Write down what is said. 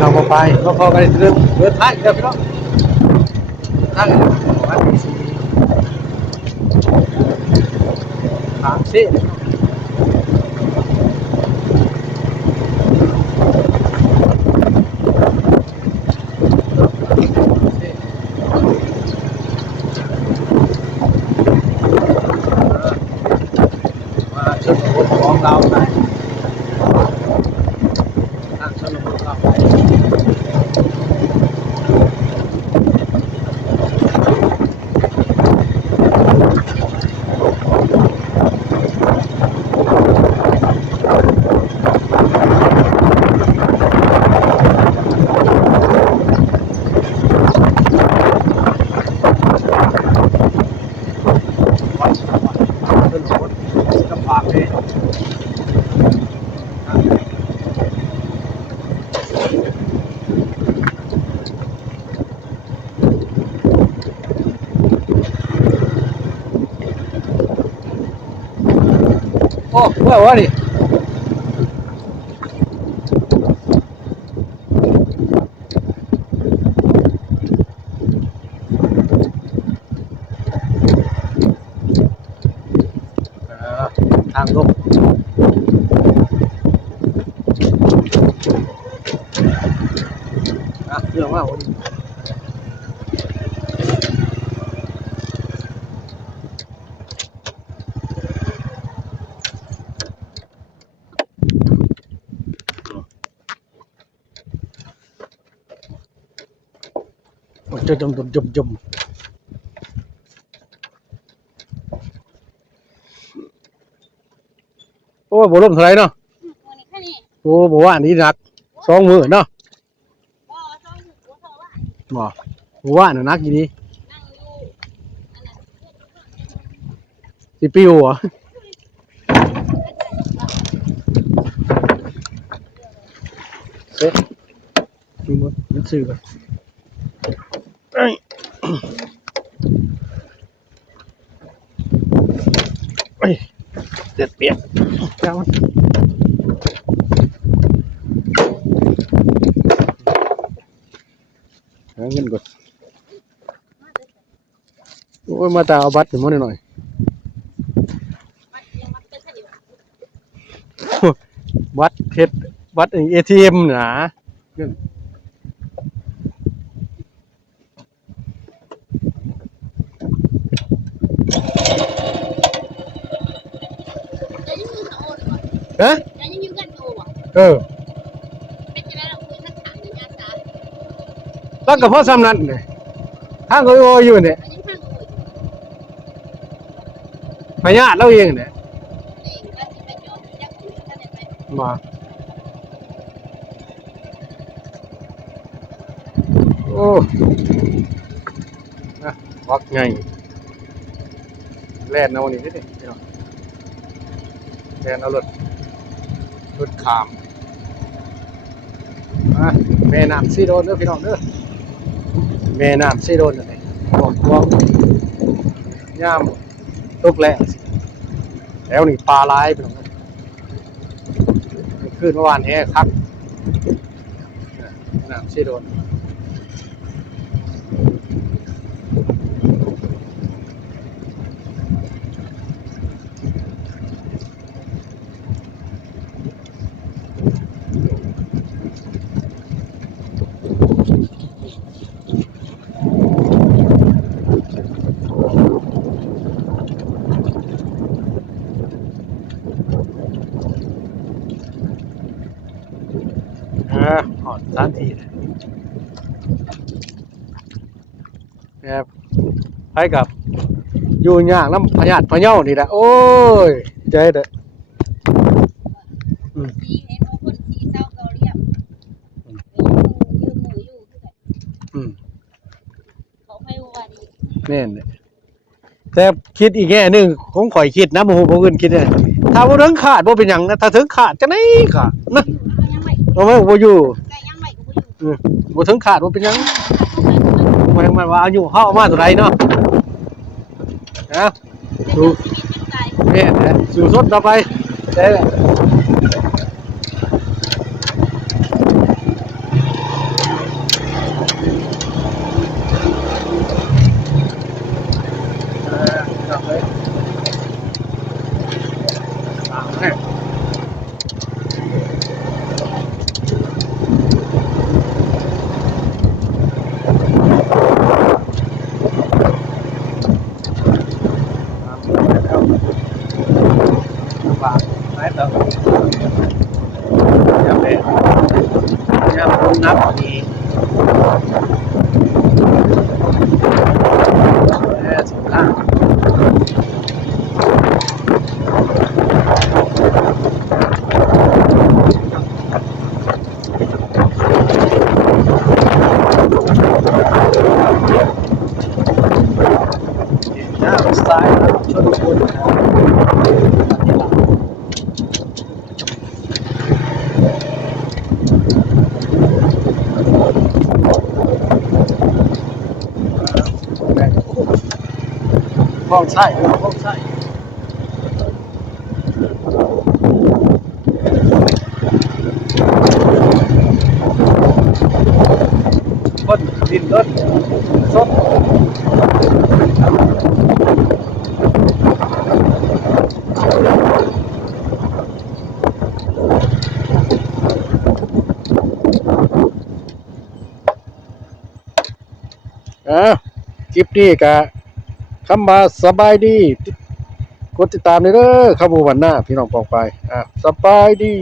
เราไปก็พอกันเรื่องเดินทางเดี๋ยวพี่น้องทางวัดสีทางสิมาชนบทของเราไปทางชนบทเราโอ้เมื่อวะนี่ทางลงเรื่องว่าวันจมโอ้โหลมเท่าไรเนาะโอ้โหว่านี้หนัก20,000เนาะบ่ว่าน่ะนักกี่นี้สิปิวเหรอเอ๊ะดูมันสื่อไปเอ้ยเอ้ยเจ็ดเปียกเจ้าเงินกดโอ้ยมาตาเอาบัตรถึงมั้งหน่อยบัตรเพชรบัตรATMนะเงินฮะตั้งกับพ่อซ้ำนั้นเลยทางก็โออยู่เนี่ยพญาเราเองเนี่ยมาโอ้นะวักไงแล่นเอานี่ดิแล่นเอารถขามแม่น้ำซีโดนเด้อพี่น้องเด้อแม่น้ำซีโดนอะไรบอกย่ามตกแรงแล้วนี่ปลาลายพี่น้องขึ้นเมื่อวานแห้คักน้ำซีโดนหอดสถานที่นะครับไปกับอยู่ย่างน้ำพญาติพะเยานี่แหละโอ้ยใจเด้อเนี่ยแต่คิดอีกแง่หนึ่งของข่อยคิดนะโมโหพวกอื่นคิดเนี่ยถ้าว่าถึงขาดว่าเป็นอย่างนะถ้าถึงขาดจะไหนขาดนะเราไม่ว่าอยู่ว่าถึงขาดว่าเป็นอย่างมันว่าอายุเข้ามาตัวใดเนาะนะดูเนี่ยสู่สดต่อไปได้ ครับนี่สิบห้าหน้าซ้ายครับชนบุรีห้องใช่ห้องใช่คนดินรถสดคลิปนี้กะคำว่าสบายดีกดติดตามเลยเด้อครับวันหน้าพี่น้องปองไปสบายดี